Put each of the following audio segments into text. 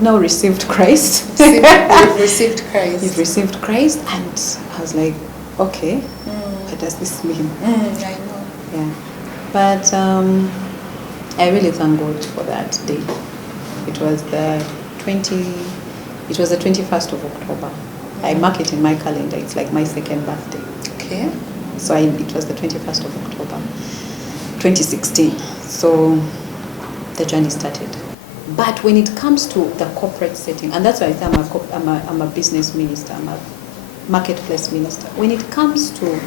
now received Christ. You've received Christ. You've received Christ, and I was like, okay, what does this mean? I know. Yeah, but I really thank God for that day. It was the 21st of October. I mark it in my calendar. It's like my second birthday. Okay. So it was the 21st of October, 2016. So the journey started. But when it comes to the corporate setting, and that's why I say I'm a business minister, I'm a marketplace minister. When it comes to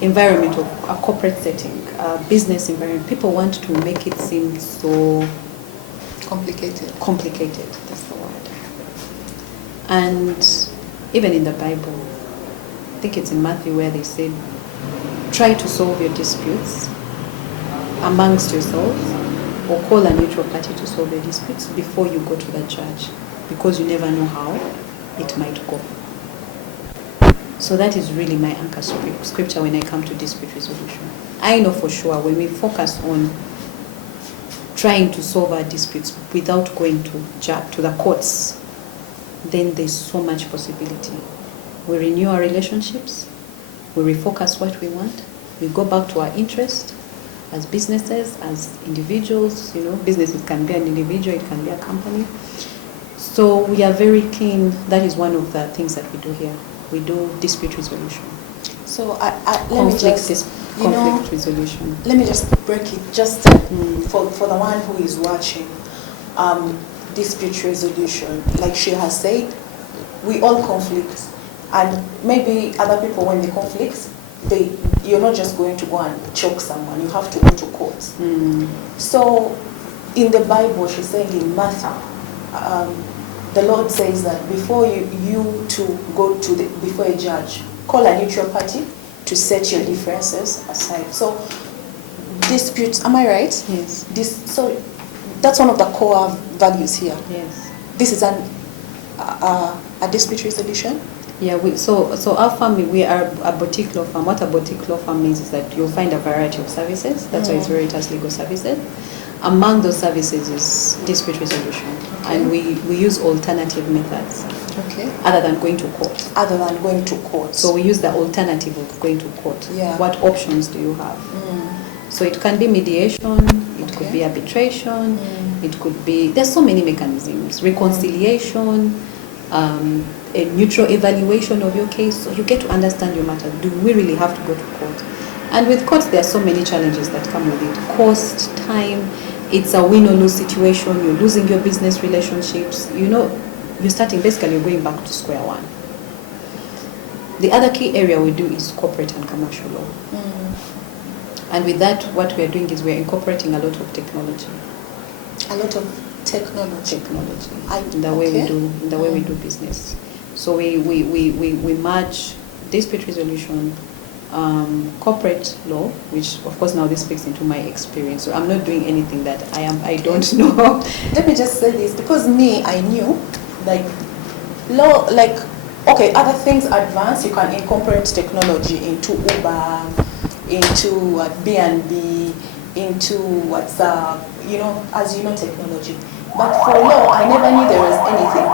environment of a corporate setting, a business environment, people want to make it seem so Complicated. That's the word. And even in the Bible, I think it's in Matthew where they said, try to solve your disputes amongst yourselves, or call a neutral party to solve your disputes before you go to the judge, because you never know how it might go. So that is really my anchor scripture when I come to dispute resolution. I know for sure when we focus on trying to solve our disputes without going to the courts, then there's so much possibility. We renew our relationships, we refocus what we want, we go back to our interest as businesses, as individuals. Businesses can be an individual, it can be a company. So we are very keen. That is one of the things that we do here. We do dispute resolution. So conflict resolution. Let me just break it just for the one who is watching. Dispute resolution, like she has said, we all conflict, and maybe other people, when they conflict, you're not just going to go and choke someone, you have to go to court. So in the Bible, she's saying in Matthew, the Lord says that before you to go before a judge, call a neutral party to set your differences aside. So disputes, am I right? Yes. So that's one of the core values here. Yes. This is a dispute resolution. Yeah. So our family, we are a boutique law firm. What a boutique law firm means is that you'll find a variety of services. That's why it's Veritas Legal Services. Among those services is dispute resolution, and we use alternative methods. Okay. Other than going to court. So we use the alternative of going to court. Yeah. What options do you have? So it can be mediation, it could be arbitration, it could be, there's so many mechanisms, reconciliation, a neutral evaluation of your case, so you get to understand your matter. Do we really have to go to court? And with court, there are so many challenges that come with it. Cost, time, it's a win or lose situation, you're losing your business relationships, you're starting, basically you're going back to square one. The other key area we do is corporate and commercial law. And with that, what we are doing is we are incorporating a lot of technology. A lot of technology. In the way we do business. So we merge dispute resolution, corporate law, which of course now this speaks into my experience. So I'm not doing anything that I don't know. Let me just say this, because I knew law, other things advanced, you can incorporate technology into Uber, into B&B, into WhatsApp, technology. But for law, I never knew there was anything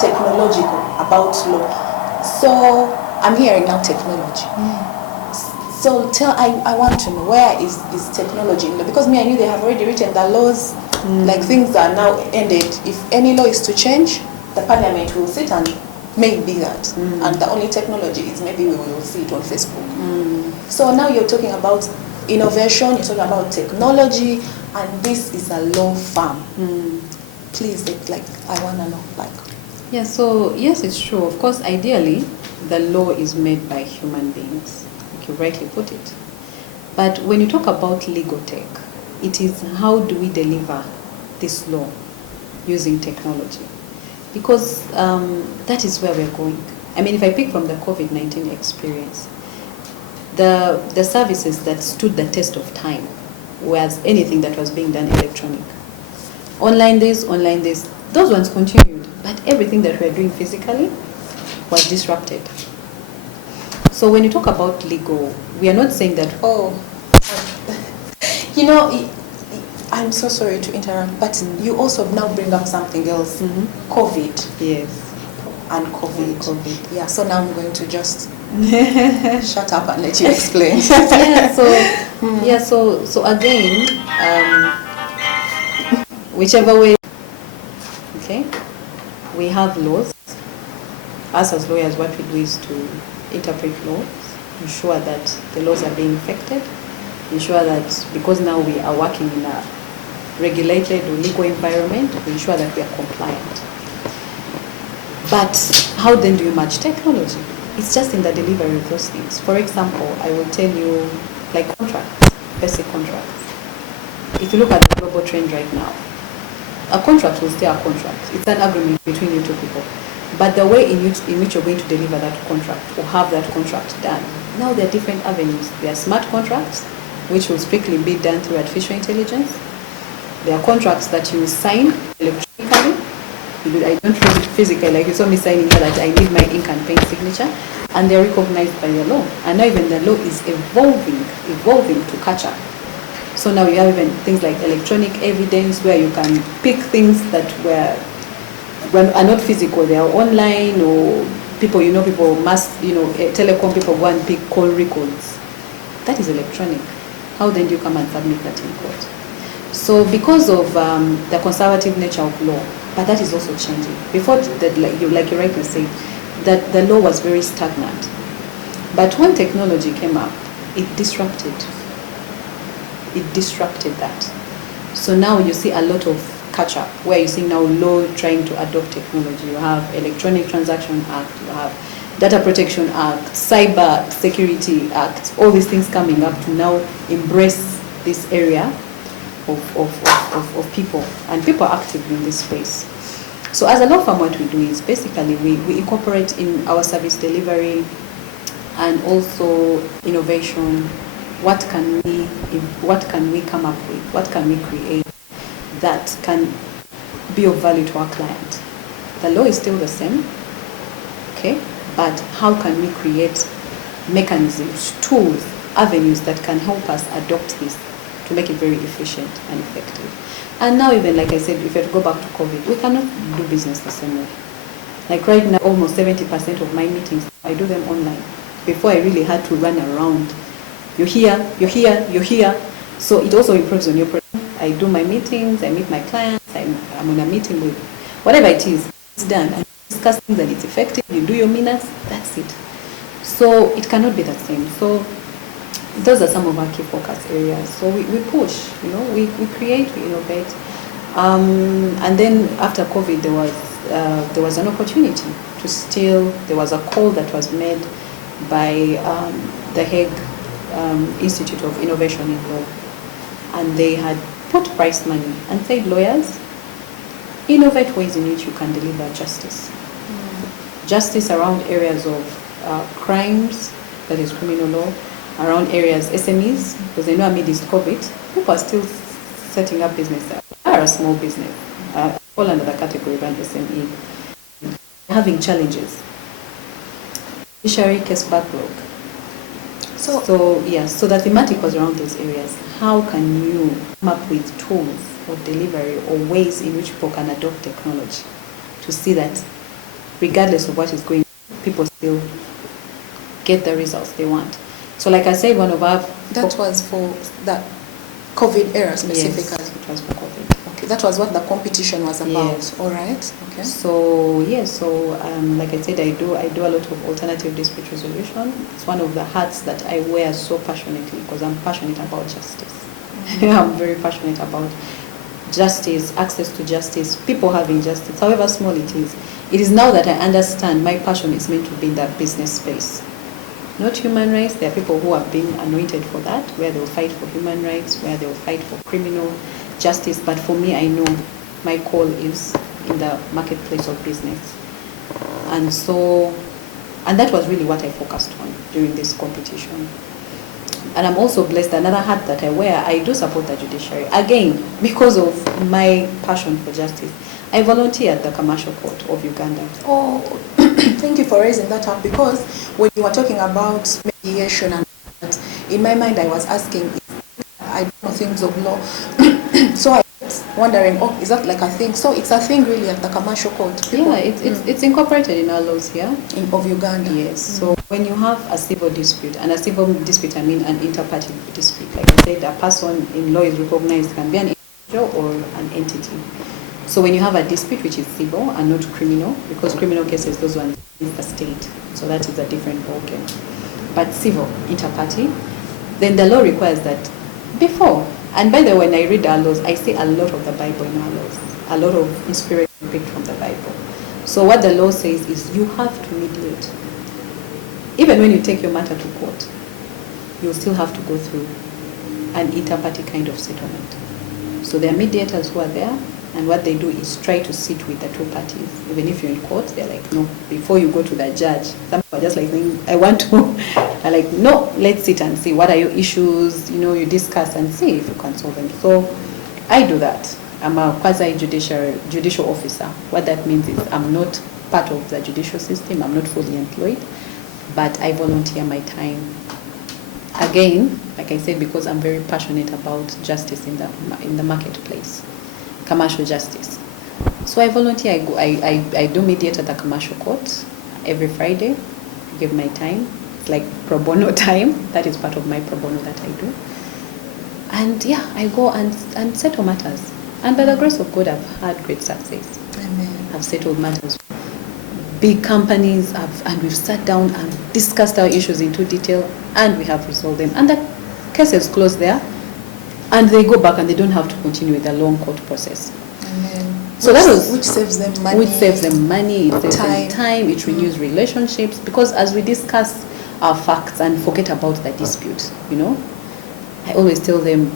technological about law. So I'm hearing now technology. So I want to know, where is technology in law? Because I knew they have already written the laws, things are now ended. If any law is to change, the parliament will sit and make that. And the only technology is maybe we will see it on Facebook. So now you're talking about innovation, you're talking about technology, and this is a law firm. Please, I want to know, Yeah, so yes, it's true. Of course, ideally, the law is made by human beings, like you rightly put it. But when you talk about legal tech, it is how do we deliver this law using technology? Because that is where we're going. I mean, if I pick from the COVID-19 experience, the services that stood the test of time was anything that was being done electronic. Online this, those ones continued, but everything that we're doing physically was disrupted. So when you talk about legal, we are not saying that, I'm so sorry to interrupt, but you also now bring up something else. COVID. Yes. And COVID. And COVID. Yeah, so now I'm going to just shut up and let you explain. So again, whichever way, okay, we have laws. Us as lawyers, what we do is to interpret laws, ensure that the laws are being effected, ensure that because now we are working in a regulated or legal environment, we ensure that we are compliant. But how then do you match technology? It's just in the delivery of those things. For example, I will tell you, like contracts, basic contracts. If you look at the global trend right now, a contract will stay a contract. It's an agreement between you two people. But the way in which you're going to deliver that contract or have that contract done, now there are different avenues. There are smart contracts, which will strictly be done through artificial intelligence. There are contracts that you sign electronically. I don't read it physically, like you saw me signing here that I need my ink and pen signature, and they're recognized by the law. And now even the law is evolving to catch up. So now you have even things like electronic evidence where you can pick things that are not physical, they are online, or people telecom people go and pick call records. That is electronic. How then do you come and submit that in court? So because of the conservative nature of law, but that is also changing. Before that, like you rightly said, that the law was very stagnant. But when technology came up, it disrupted that. So now you see a lot of catch up, where you see now law trying to adopt technology. You have Electronic Transaction Act, you have Data Protection Act, Cyber Security Act, all these things coming up to now embrace this area of people, and people are active in this space. So as a law firm, what we do is basically we incorporate in our service delivery and also innovation. What can we come up with? What can we create that can be of value to our client? The law is still the same, okay? But how can we create mechanisms, tools, avenues that can help us adopt this to make it very efficient and effective? And now even, like I said, if you go back to COVID, we cannot do business the same way. Like right now, almost 70% of my meetings, I do them online. Before I really had to run around. You're here. So it also improves on your production. I do my meetings, I meet my clients, I'm on a meeting with whatever it is, it's done. I discuss things and it's effective, you do your minutes, that's it. So it cannot be the same. So those are some of our key focus areas. So we push, we create, we innovate. And then after COVID, there was an opportunity to there was a call that was made by the Hague Institute of Innovation in Law. And they had put prize money and said, lawyers, innovate ways in which you can deliver justice. Justice around areas of crimes, that is criminal law, around areas SMEs, because they know amid this COVID, people are still setting up business. They are a small business, all under the category of an SME, having challenges. Judiciary case backlog. So the thematic was around those areas. How can you come up with tools of delivery or ways in which people can adopt technology to see that regardless of what is going on, people still get the results they want? So like I said, one of our... That was for the COVID era specifically? Yes, it was for COVID. Okay, that was what the competition was about. Yes. All right. Okay. So like I said, I do a lot of alternative dispute resolution. It's one of the hats that I wear so passionately because I'm passionate about justice. I'm very passionate about justice, access to justice, people having justice, however small it is. It is now that I understand my passion is meant to be in that business space. Not human rights. There are people who have been anointed for that, where they will fight for human rights, where they will fight for criminal justice. But for me, I know my call is in the marketplace of business. And that was really what I focused on during this competition. And I'm also blessed, another hat that I wear, I do support the judiciary. Again, because of my passion for justice, I volunteer at the Commercial Court of Uganda. Oh, thank you for raising that up, because when you were talking about mediation and that, in my mind I was asking, I don't know things of law. So wondering, oh, is that like a thing? So it's a thing really at the commercial court. Yeah, it's incorporated in our laws here. Of Uganda. Yes. So when you have a civil dispute, and a civil dispute, I mean an inter-party dispute. Like I said, a person in law is recognized can be an individual or an entity. So when you have a dispute which is civil and not criminal, because criminal cases, those ones is the state. So that is a different ballgame. But civil, inter-party, then the law requires that before. And by the way, when I read our laws, I see a lot of the Bible in our laws. A lot of inspiration picked from the Bible. So what the law says is you have to mediate. Even when you take your matter to court, you'll still have to go through an inter-party kind of settlement. So there are mediators who are there, and what they do is try to sit with the two parties. Even if you're in court, they're like, no, before you go to the judge. Some people are just like saying, I want to. I'm like, no, let's sit and see what are your issues. You discuss and see if you can solve them. So I do that. I'm a quasi-judicial officer. What that means is I'm not part of the judicial system. I'm not fully employed, but I volunteer my time. Again, like I said, because I'm very passionate about justice in the marketplace, commercial justice. So I volunteer. I do mediate at the commercial court every Friday. I give my time. It's like pro bono time. That is part of my pro bono that I do. And yeah, I go and settle matters. And by the grace of God, I've had great success. Amen. I've settled matters. Big companies, and we've sat down and discussed our issues into detail, and we have resolved them. And the case is closed there, and they go back and they don't have to continue with the long court process. Amen. So which saves them money. Which saves them money, it saves them time. time, it renews relationships, because as we discuss our facts and forget about the dispute, I always tell them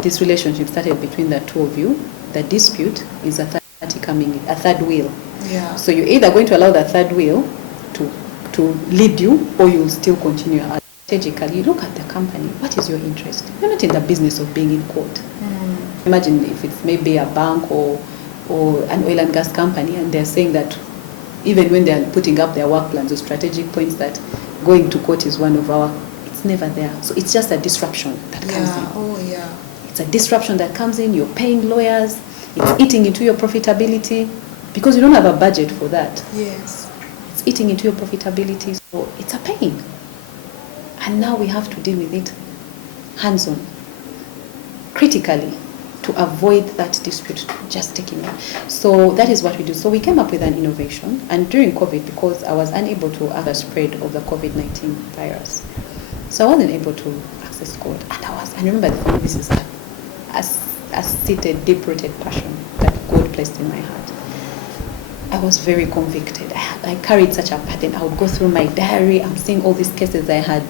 this relationship started between the two of you. The dispute is a third party coming in, a third wheel. Yeah. So you're either going to allow the third wheel to lead you, or you'll still continue strategically. Look at the company. What is your interest? You're not in the business of being in court. Imagine if it's maybe a bank or an oil and gas company, and they're saying that even when they're putting up their work plans or strategic points, that going to court is one of our, it's never there. So it's just a disruption that comes in. Oh, yeah. It's a disruption that comes in. You're paying lawyers. It's eating into your profitability, because you don't have a budget for that. Yes. It's eating into your profitability, so it's a pain. And now we have to deal with it hands-on, critically, to avoid that dispute just taking on. So that is what we do. So we came up with an innovation, and during COVID, because I was unable to have a spread of the COVID-19 virus, so I wasn't able to access God. And I remember this is a seated, deep-rooted passion that God placed in my heart. I was very convicted. I carried such a burden. I would go through my diary. I'm seeing all these cases I had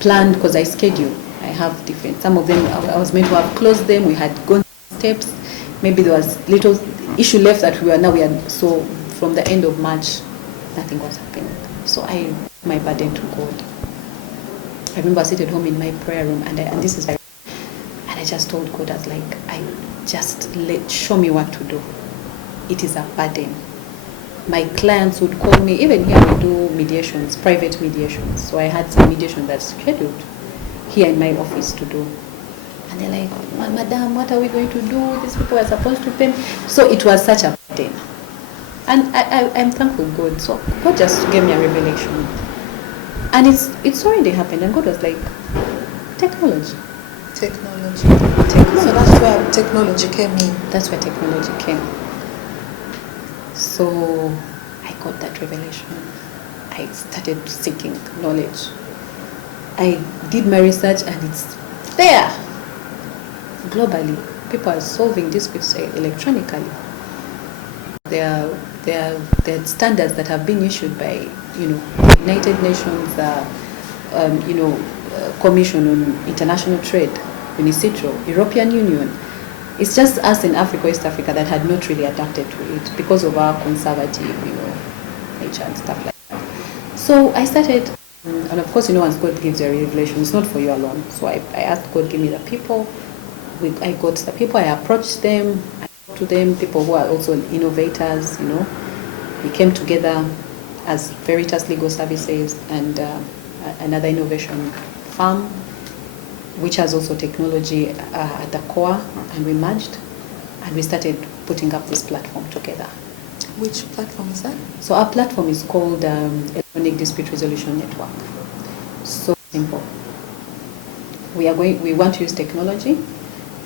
planned, because I schedule. I have different. Some of them I was meant to have closed them. We had gone steps. Maybe there was little issue left that we are. So from the end of March, nothing was happening. So I gave my burden to God. I remember I sat at home in my prayer room, and this is very. And I just told God, I was like, show me what to do. It is a burden. My clients would call me, even here we do mediations, private mediations. So I had some mediation that's scheduled here in my office to do. And they're like, Madam, what are we going to do? These people are supposed to pay me. So it was such a burden. And I'm thankful God. So God just gave me a revelation. And it's already happened. And God was like, technology. Technology. So that's where technology came in. That's where technology came. So I got that revelation. I started seeking knowledge. I did my research, and it's there. Globally, people are solving disputes electronically. There are standards that have been issued by, United Nations, Commission on International Trade, UNICITRO, European Union. It's just us in Africa, West Africa, that had not really adapted to it because of our conservative, nature and stuff like that. So I started, and of course, once God gives you a revelation, it's not for you alone. So I asked God, give me the people. I got the people, I approached them, I talked to them, people who are also innovators, We came together as Veritas Legal Services and another innovation firm, which has also technology at the core, and we merged. And we started putting up this platform together. Which platform is that? So our platform is called Electronic Dispute Resolution Network. So simple. We want to use technology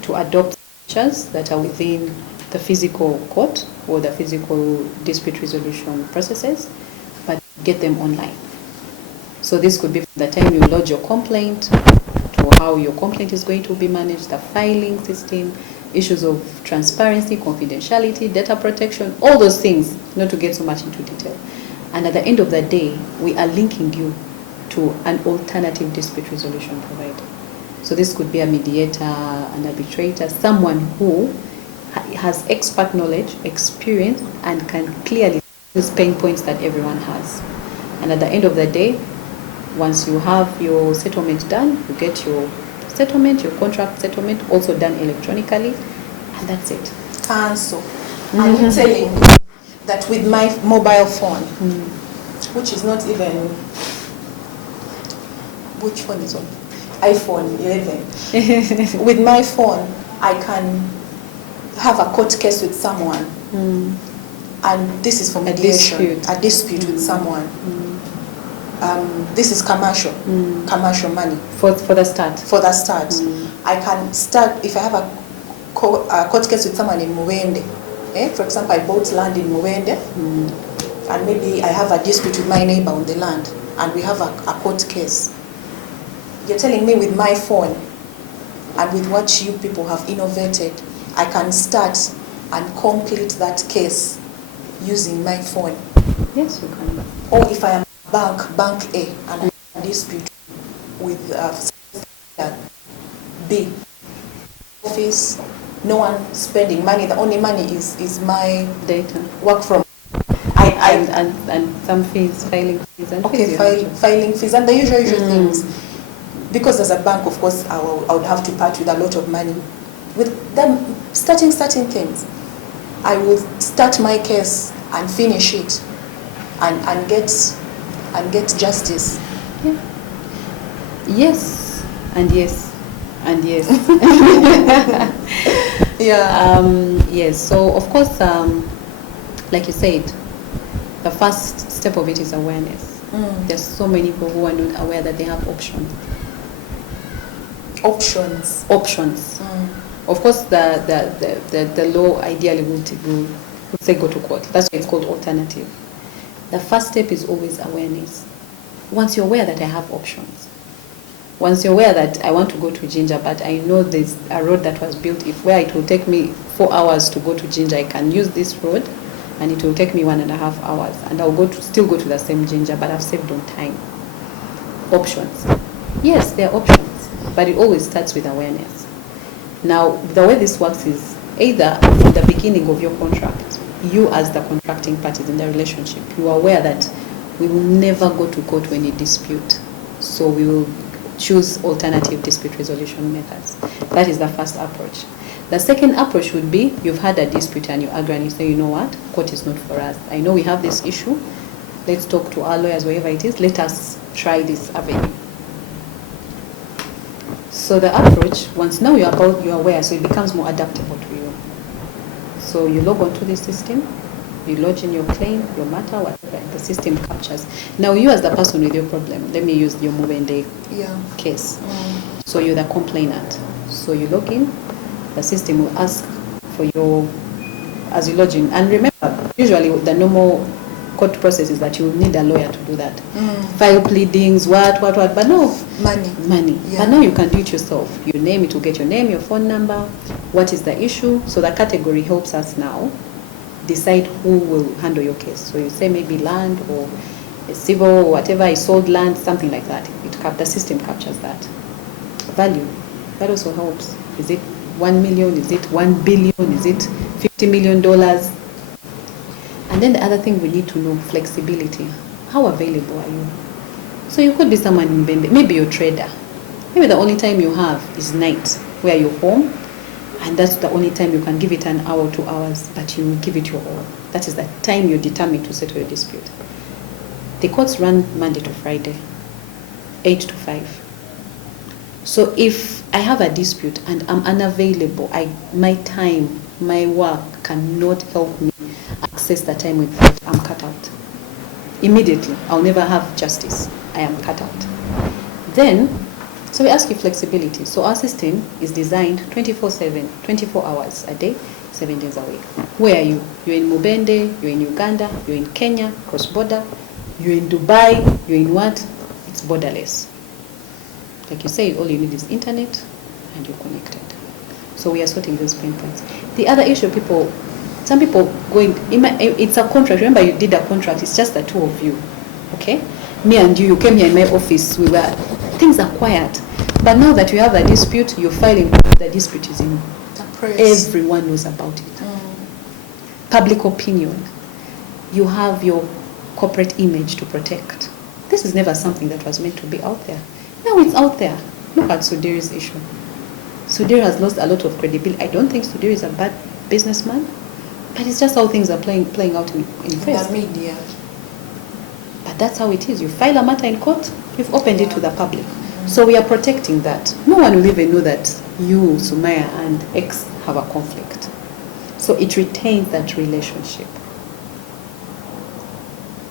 to adopt features that are within the physical court or the physical dispute resolution processes, but get them online. So this could be from the time you lodge your complaint to how your complaint is going to be managed, the filing system, issues of transparency, confidentiality, data protection, all those things, not to get so much into detail. And at the end of the day, we are linking you to an alternative dispute resolution provider. So this could be a mediator, an arbitrator, someone who has expert knowledge, experience, and can clearly see these pain points that everyone has. And at the end of the day, once you have your settlement done, you get your settlement, your contract settlement, also done electronically, and that's it. Counsel, I'm telling you that with my mobile phone, which is not even, which phone is on? iPhone 11. With my phone, I can have a court case with someone, and this is for mediation, a dispute with someone. This is commercial money. For the start. For the start. I can start, if I have a court case with someone in Muwende, for example, I bought land in Muwende, and maybe I have a dispute with my neighbor on the land, and we have a court case. You're telling me with my phone, and with what you people have innovated, I can start and complete that case using my phone? Yes, you can. Or if I am Bank A, and I have a dispute with B, office, no one spending money, the only money is my data. Work from. And some fees, filing fees and fees. Okay, filing fees and the usual things. Because as a bank, of course, I would have to part with a lot of money. With them starting things, I will start my case and finish it, and get justice. Yeah. Yes, and yes, and yes. Yeah. Yes. So of course, like you said, the first step of it is awareness. There's so many people who are not aware that they have options. Options. Of course, the law ideally would say go to court. That's why it's called alternative. The first step is always awareness. Once you're aware that I have options, once you're aware that I want to go to Ginger, but I know there's a road that was built, where it will take me 4 hours to go to Ginger, I can use this road, and it will take me 1.5 hours, and I'll still go to the same Ginger, but I've saved on time. Options. Yes, there are options. But it always starts with awareness. Now, the way this works is either from the beginning of your contract, you as the contracting parties in the relationship, you are aware that we will never go to court when you dispute. So we will choose alternative dispute resolution methods. That is the first approach. The second approach would be, you've had a dispute and you agree and you say, you know what, court is not for us. I know we have this issue. Let's talk to our lawyers, wherever it is. Let us try this avenue. So the approach, once now you're aware, so it becomes more adaptable to you. So you log onto the system, you lodge in your claim, your matter, whatever, the system captures. Now you as the person with your problem, let me use your Mubende case. So you're the complainant. So you log in, the system will ask for as you lodge in. And remember, usually the normal court process is that you will need a lawyer to do that. File pleadings, what, but no. Money. Yeah. But now you can do it yourself. Your name, it will get your name, your phone number, what is the issue. So the category helps us now decide who will handle your case. So you say maybe land or a civil or whatever, I sold land, something like that. The system captures that. Value, that also helps. Is it 1 million? Is it 1 billion? Is it $50 million? And then the other thing we need to know, flexibility. How available are you? So you could be someone in Bembe, maybe you're a trader. Maybe the only time you have is night, where you're home, and that's the only time you can give it 1 hour, 2 hours, but you give it your all. That is the time you're determined to settle your dispute. The courts run Monday to Friday, 8 to 5. So if I have a dispute and I'm unavailable, my time, my work cannot help me access the time with God, I'm cut out. Immediately, I'll never have justice. I am cut out. Then, so we ask you flexibility. So our system is designed 24/7, 24 hours a day, 7 days a week. Where are you? You're in Mubende, you're in Uganda, you're in Kenya, cross-border, you're in Dubai, you're in what? It's borderless. Like you say, all you need is internet and you're connected. So we are sorting those pain points. The other issue, some people going, it's a contract. Remember, you did a contract. It's just the two of you, okay? Me and you came here in my office. Things are quiet. But now that you have a dispute, you're filing. The dispute is in. Everyone knows about it. Public opinion. You have your corporate image to protect. This is never something that was meant to be out there. Now it's out there. Look at Sudhir's issue. Sudhir has lost a lot of credibility. I don't think Sudhir is a bad businessman, but it's just how things are playing out in press. The media. But that's how it is. You file a matter in court, you've opened it to the public. So we are protecting that. No one will even know that you, Sumeyah, and X have a conflict. So it retains that relationship.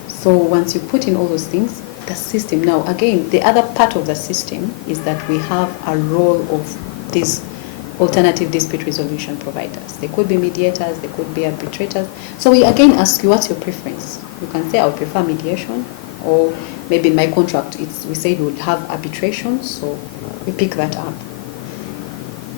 So once you put in all those things, the system, now again, the other part of the system is that we have a role of these alternative dispute resolution providers. They could be mediators, they could be arbitrators. So we again ask you, what's your preference? You can say, I would prefer mediation, or maybe in my contract, we said we would have arbitration, so we pick that up.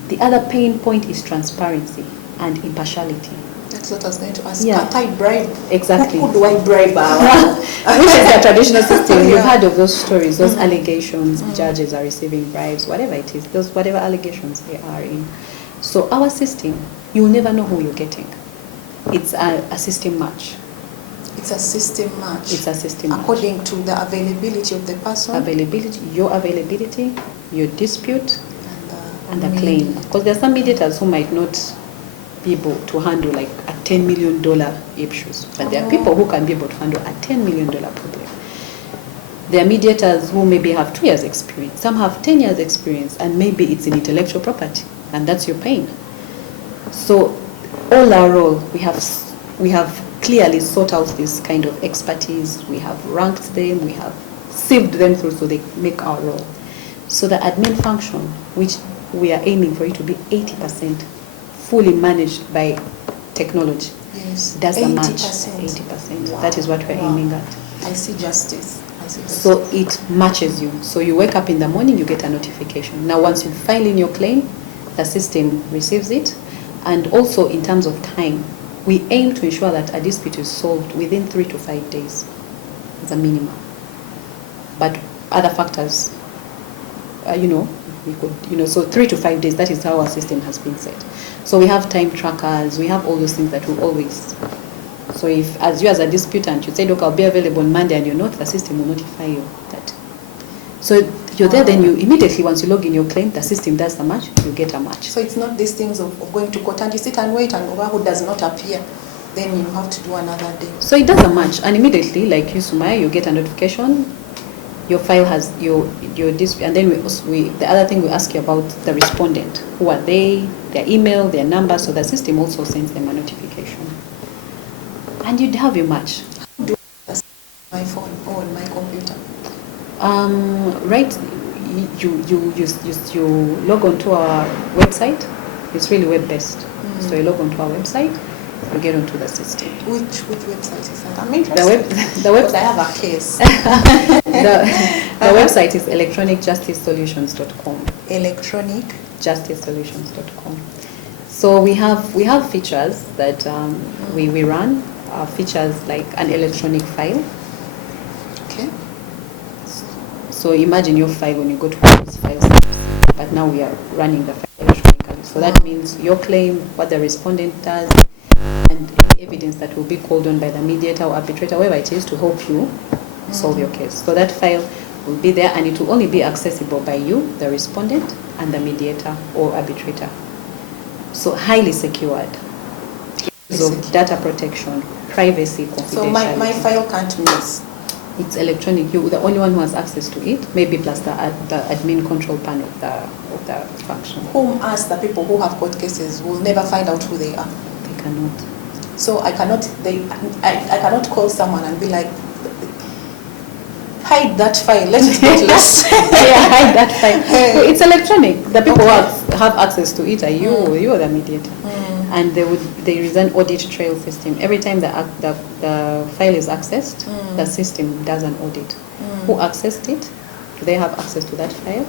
The other pain point is transparency and impartiality. That's what I was going to ask. Yeah. Can't I bribe? Exactly. Who do I bribe? Which is the traditional system. You've heard of those stories, those allegations, judges are receiving bribes, whatever it is, whatever allegations they are in. So our system, you will never know who you're getting. It's a system match. It's a system match. It's a system match. According to the availability of the person. Availability, your dispute, and the claim. Because there are some mediators who might not be able to handle like a $10 million issues, but there are people who can be able to handle a $10 million problem. There are mediators who maybe have 2 years experience, some have 10 years experience, and maybe it's in intellectual property, and that's your pain. So all our role, we have clearly sought out this kind of expertise, we have ranked them, we have sieved them through so they make our role. So the admin function, which we are aiming for it to be 80%, fully managed by technology. Yes. That's a match. 80%. Wow. That is what we're aiming at. I see justice. So it matches you. So you wake up in the morning, you get a notification. Now once you file in your claim, the system receives it. And also in terms of time, we aim to ensure that a dispute is solved within 3 to 5 days as a minimum. But other factors, we could, so 3 to 5 days, that is how our system has been set. So we have time trackers, we have all those things that will always. So if, as you as a disputant, you said, okay, I'll be available on Monday and you're not, the system will notify you that. So you're there, then you immediately, once you log in your claim, the system does the match, you get a match. So it's not these things of going to court and you sit and wait and who does not appear, then you have to do another day. So it does a match, and immediately, like you, Sumeyah, you get a notification. Your file has your dispute, and then the other thing we ask you about the respondent. Who are they? Their email, their number. So the system also sends them a notification, and you'd have your match. How do I my phone or on my computer? Right. You log onto our website. It's really web based. So you log onto our website. You get onto the system. Which website is that? I'm interested. The web. I have a case. the website is electronicjusticesolutions.com. Electronicjusticesolutions.com. So we have features that we run. Features like an electronic file. Okay. So imagine your file when you go to those files, but now we are running the file electronically. So that means your claim, what the respondent does, and evidence that will be called on by the mediator or arbitrator, whoever it is, to help you solve your case. So that file will be there, and it will only be accessible by you, the respondent, and the mediator or arbitrator. So highly secured. Of data protection, privacy, confidentiality. So my file can't miss. It's electronic. You're the only one who has access to it, maybe plus the admin control panel of the function. Whom as the people who have court cases will never find out who they are? They cannot. So I cannot call someone and be like, hide that file, let it get lost. Yeah, hide that file. So it's electronic. The people who have access to it are you. You are the mediator. And there is an audit trail system. Every time the file is accessed, the system does an audit. Who accessed it? Do they have access to that file?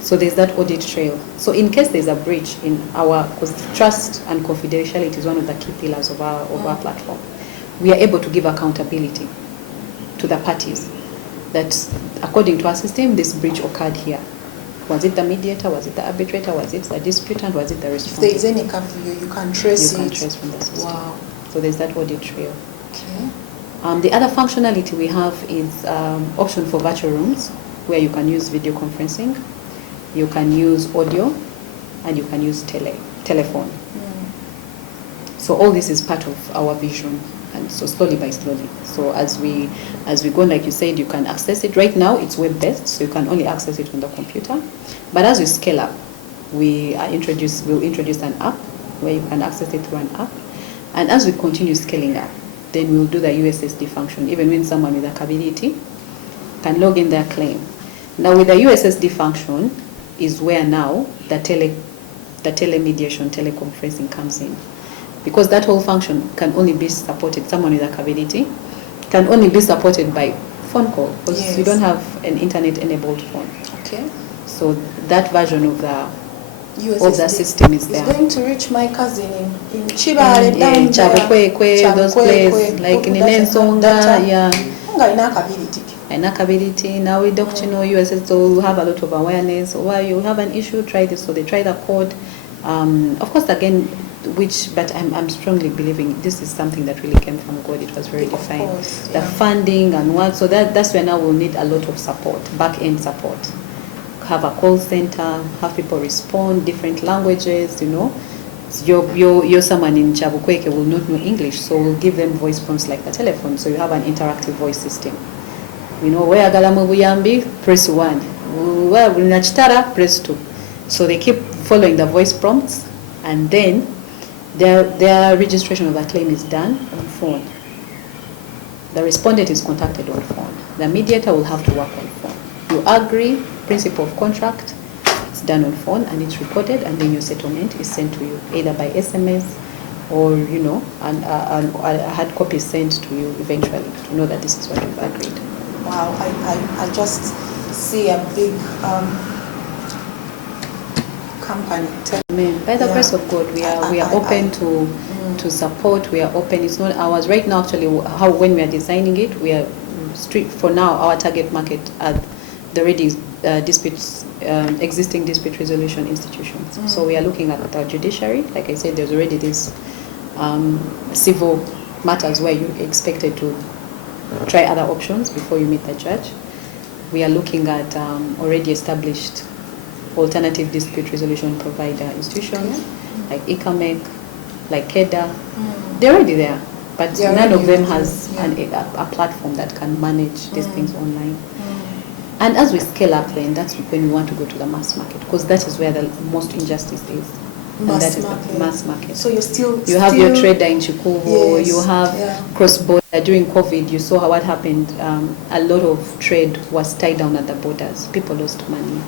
So there's that audit trail. So in case there's a breach in because trust and confidentiality is one of the key pillars of our platform, we are able to give accountability to the parties that according to our system, this breach occurred here. Was it the mediator? Was it the arbitrator? Was it the disputant? Was it the responsible? If there is any curfew, you can trace it. You can trace from the system. Wow. So there's that audit trail. Okay. The other functionality we have is option for virtual rooms, where you can use video conferencing, you can use audio, and you can use telephone. So all this is part of our vision, and so slowly by slowly. So as we go, like you said, you can access it. Right now it's web-based, so you can only access it on the computer. But as we scale up, we'll introduce an app where you can access it through an app. And as we continue scaling up, then we'll do the USSD function. Even when someone with a capability can log in their claim. Now with the USSD function is where now the telemediation, teleconferencing comes in. Because that whole function can only be supported, someone with a capability can only be supported by phone call, because you don't have an internet-enabled phone. Okay. So that version of the USSD system is there. It's going to reach my cousin in Chibale, down Chabukwekwe, those places, like in Nensonga, yeah. Inakability. Now with Dr. USS, so we have a lot of awareness. So while you have an issue, try this. So they try the code. Of course, again, but I'm strongly believing this is something that really came from God. It was very defined. Course, the funding and what. So that's where now we'll need a lot of support, back-end support. Have a call center, have people respond, different languages, You're someone in Chabukweke will not know English, so we'll give them voice prompts like the telephone. So you have an interactive voice system. Where Galamu Buyambi, press 1. Where Nachitara, press 2. So they keep following the voice prompts, and then their registration of the claim is done on phone. The respondent is contacted on phone. The mediator will have to work on phone. You agree, principle of contract, it's done on phone and it's recorded, and then your settlement is sent to you either by SMS or and a hard copy sent to you eventually to know that this is what you've agreed. Wow, I just see a big company. Amen. By the grace of God, we are open to support. We are open. It's not ours right now. Actually, when we are designing it, we are strict. For now, our target market are the already existing dispute resolution institutions. So we are looking at the judiciary. Like I said, there's already this civil matters where you're expected to try other options before you meet the judge. We are looking at already established alternative dispute resolution provider institutions like ICAMEC, like KEDA. They're already there, but none of them has a platform that can manage these things online. And as we scale up, then that's when we want to go to the mass market, because that is where the most injustice is. Mass market. So you have your trader in Chikuvu, you have cross-border. During COVID, you saw what happened. A lot of trade was tied down at the borders. People lost money.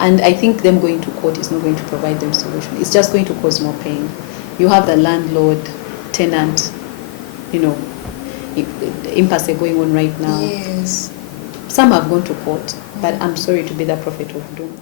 And I think them going to court is not going to provide them solution. It's just going to cause more pain. You have the landlord, tenant, impasse going on right now. Yes. Some have gone to court, but I'm sorry to be the prophet of doom.